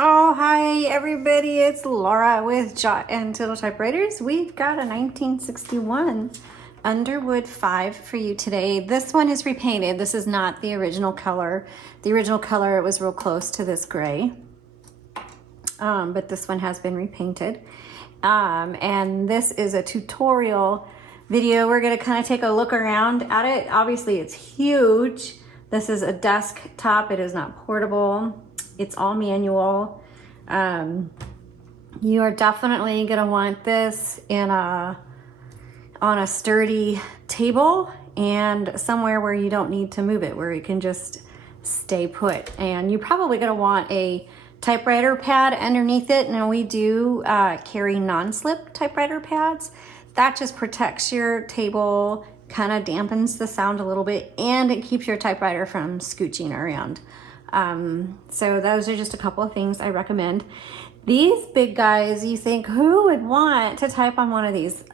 Oh, hi everybody, it's Laura with Jot and Tittle Typewriters. We've got a 1961 Underwood 5 for you today. This one is repainted. This is not the original color. The original color was real close to this gray, but this one has been repainted. And this is a tutorial video. We're gonna kind of take a look around at it. Obviously it's huge. This is a desktop, it is not portable. It's all manual. You are definitely gonna want this on a sturdy table and somewhere where you don't need to move it, where it can just stay put. And you're probably gonna want a typewriter pad underneath it. Now we do carry non-slip typewriter pads. That just protects your table, kind of dampens the sound a little bit, and it keeps your typewriter from scooching around. So those are just a couple of things I recommend. These big guys, you think, who would want to type on one of these?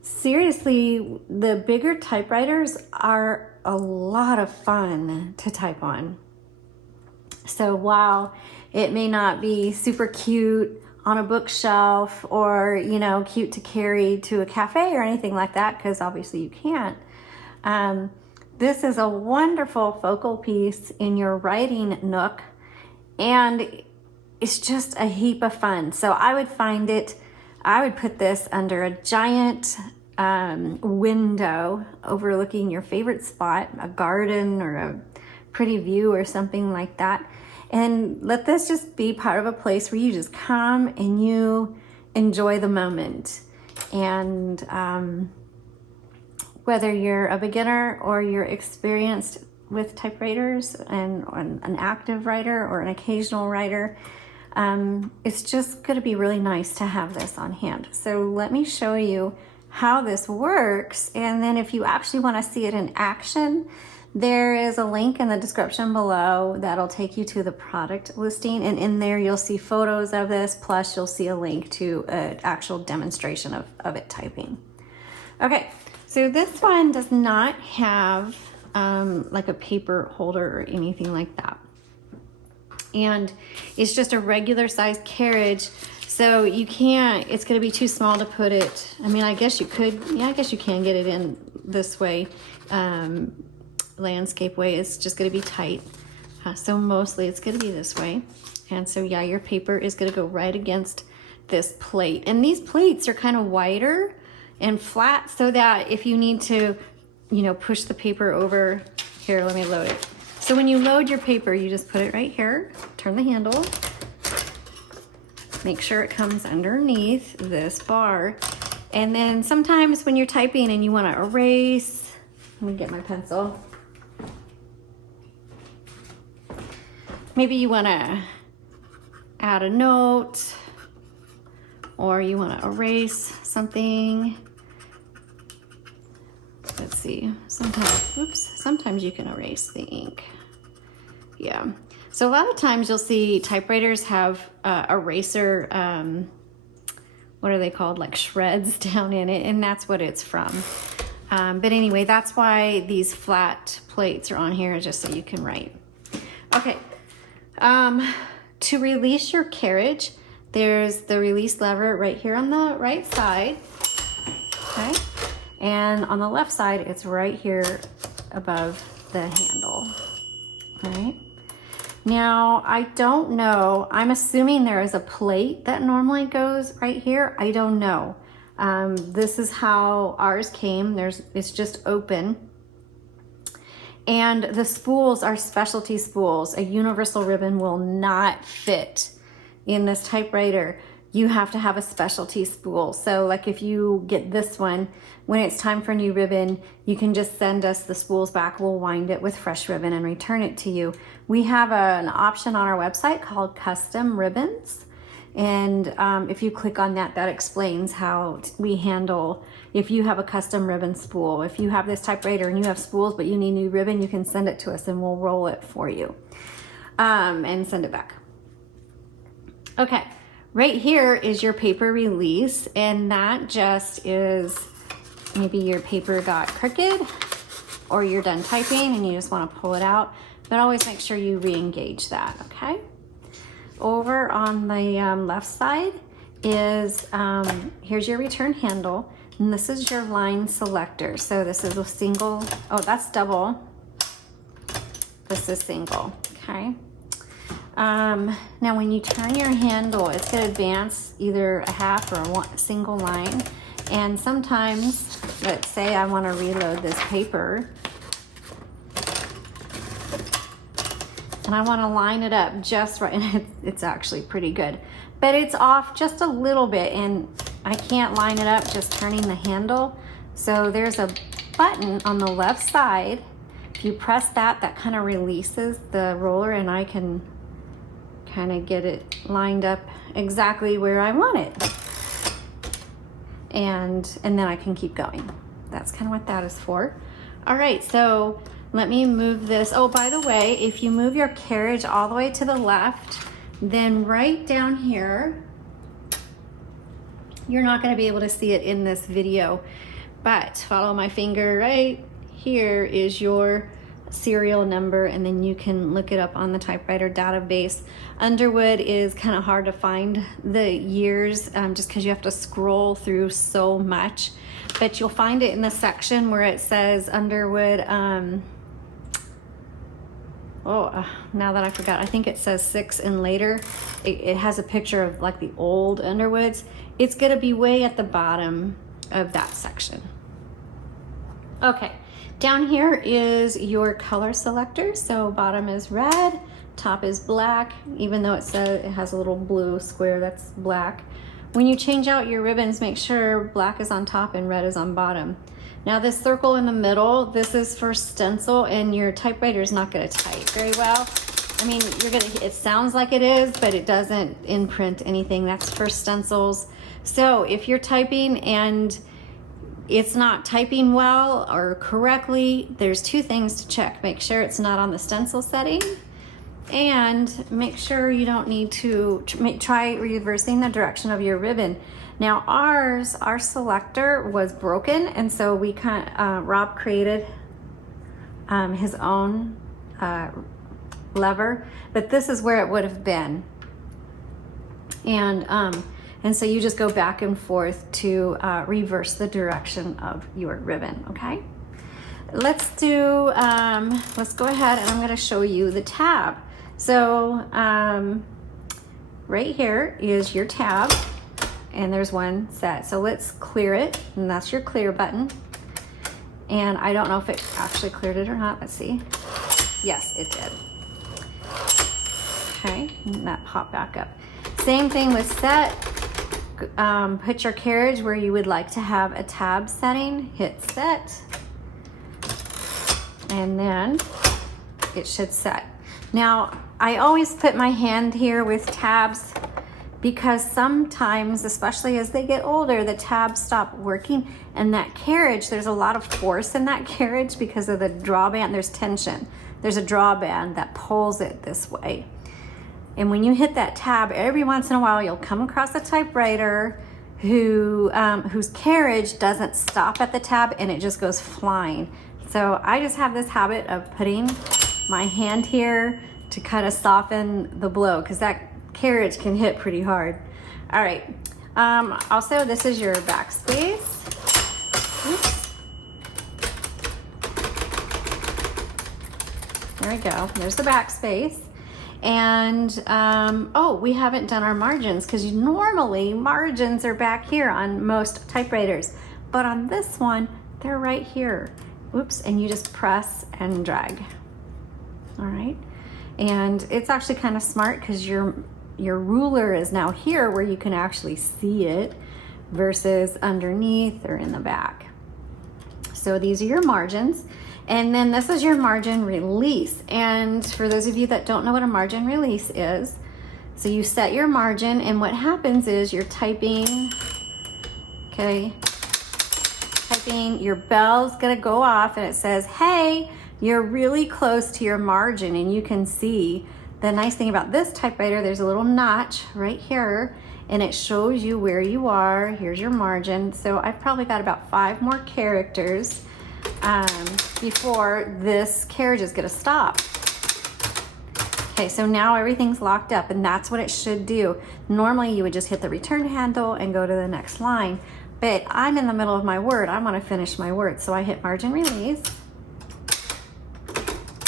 Seriously, the bigger typewriters are a lot of fun to type on. So while it may not be super cute on a bookshelf or, you know, cute to carry to a cafe or anything like that, because obviously you can't, this is a wonderful focal piece in your writing nook, and it's just a heap of fun. So I would put this under a giant window overlooking your favorite spot, a garden or a pretty view or something like that. And let this just be part of a place where you just come and you enjoy the moment. And whether you're a beginner or you're experienced with typewriters and an active writer or an occasional writer, it's just going to be really nice to have this on hand. So let me show you how this works, and then if you actually want to see it in action, there is a link in the description below that'll take you to the product listing, and in there you'll see photos of this, plus you'll see a link to an actual demonstration of it typing. Okay. So this one does not have like a paper holder or anything like that. And it's just a regular size carriage. So you can't, it's gonna be too small to put it. I mean, I guess you could, yeah, I guess you can get it in this way, landscape way. It's just gonna be tight. So mostly it's gonna be this way. And so yeah, your paper is gonna go right against this plate. And these plates are kind of wider and flat, so that if you need to, you know, push the paper over, here, let me load it. So when you load your paper, you just put it right here, turn the handle, make sure it comes underneath this bar. And then sometimes when you're typing and you want to erase, let me get my pencil. Maybe you want to add a note, or you want to erase something. Let's see, sometimes you can erase the ink. Yeah, so a lot of times you'll see typewriters have eraser, what are they called, like shreds down in it, and that's what it's from. But anyway, that's why these flat plates are on here, just so you can write. Okay, to release your carriage, there's the release lever right here on the right side, okay? And on the left side, it's right here above the handle, all right? Now, I don't know, I'm assuming there is a plate that normally goes right here. I don't know. This is how ours came. It's just open. And the spools are specialty spools. A universal ribbon will not fit in this typewriter. You have to have a specialty spool. So like if you get this one, when it's time for new ribbon, you can just send us the spools back. We'll wind it with fresh ribbon and return it to you. We have an option on our website called custom ribbons. And if you click on that, that explains how we handle, if you have a custom ribbon spool. If you have this typewriter and you have spools, but you need new ribbon, you can send it to us and we'll roll it for you and send it back. Okay. Right here is your paper release, and that just is maybe your paper got crooked or you're done typing and you just want to pull it out, but always make sure you re-engage that, okay? over on the left side is, here's your return handle, and this is your line selector. So this is a single, oh, that's double. This is single, okay? Now when you turn your handle, it's gonna advance either a half or a single line. And sometimes, let's say I wanna reload this paper, and I wanna line it up just right, and it's actually pretty good. But it's off just a little bit, and I can't line it up just turning the handle. So there's a button on the left side. If you press that, that kind of releases the roller, and I can kind of get it lined up exactly where I want it. And then I can keep going. That's kind of what that is for. All right, so let me move this. Oh, by the way, if you move your carriage all the way to the left, then right down here, you're not going to be able to see it in this video, but follow my finger. Right here is your serial number, and then you can look it up on the typewriter database. Underwood is kind of hard to find the years, just because you have to scroll through so much, but you'll find it in the section where it says Underwood. Now that I forgot, I think it says 6 and later. It has a picture of like the old Underwoods. It's gonna be way at the bottom of that section. Okay, down here is your color selector. So bottom is red, top is black, even though it says it has a little blue square, that's black. When you change out your ribbons, make sure black is on top and red is on bottom. Now this circle in the middle, this is for stencil, and your typewriter is not going to type very well. I mean, it sounds like it is, but it doesn't imprint anything. That's for stencils. So if you're typing and it's not typing well or correctly, there's 2 things to check. Make sure it's not on the stencil setting, and make sure you don't need to try reversing the direction of your ribbon. Now our selector was broken, and so we Rob created his own lever, but this is where it would have been. And so you just go back and forth to reverse the direction of your ribbon, okay? Let's go ahead, and I'm gonna show you the tab. So right here is your tab, and there's one set. So let's clear it, and that's your clear button. And I don't know if it actually cleared it or not. Let's see. Yes, it did. Okay, and that popped back up. Same thing with set. Put your carriage where you would like to have a tab setting, hit set, and then it should set. Now, I always put my hand here with tabs because sometimes, especially as they get older, the tabs stop working, and that carriage, there's a lot of force in that carriage because of the drawband. There's tension. There's a drawband that pulls it this way. And when you hit that tab, every once in a while, you'll come across a typewriter whose carriage doesn't stop at the tab, and it just goes flying. So I just have this habit of putting my hand here to kind of soften the blow, because that carriage can hit pretty hard. All right. Also, this is your backspace. Oops. There we go. There's the backspace. And oh, we haven't done our margins, because normally margins are back here on most typewriters, but on this one they're right here. Oops. And you just press and drag. All right. And it's actually kind of smart because your ruler is now here where you can actually see it versus underneath or in the back. So these are your margins. And then this is your margin release. And for those of you that don't know what a margin release is, so you set your margin, and what happens is you're typing, okay, your bell's gonna go off, and it says, hey, you're really close to your margin. And you can see the nice thing about this typewriter, there's a little notch right here, and it shows you where you are. Here's your margin. So I've probably got about 5 more characters before this carriage is gonna stop. Okay, so now everything's locked up, and that's what it should do. Normally you would just hit the return handle and go to the next line, but I'm in the middle of my word. I want to finish my word, so I hit margin release,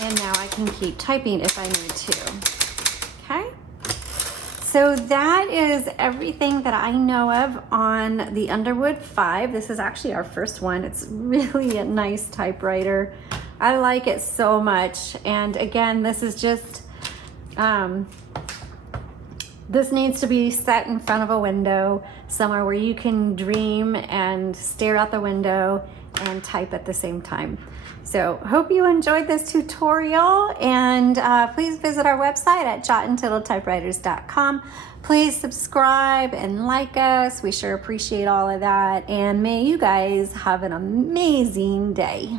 and now I can keep typing if I need to. Okay, so that is everything that I know of on the Underwood 5. This is actually our first one. It's really a nice typewriter. I like it so much. And again, this is just this needs to be set in front of a window somewhere where you can dream and stare out the window and type at the same time. So hope you enjoyed this tutorial, and please visit our website at jotentitledtypewriters.com. Please subscribe and like us. We sure appreciate all of that, and may you guys have an amazing day.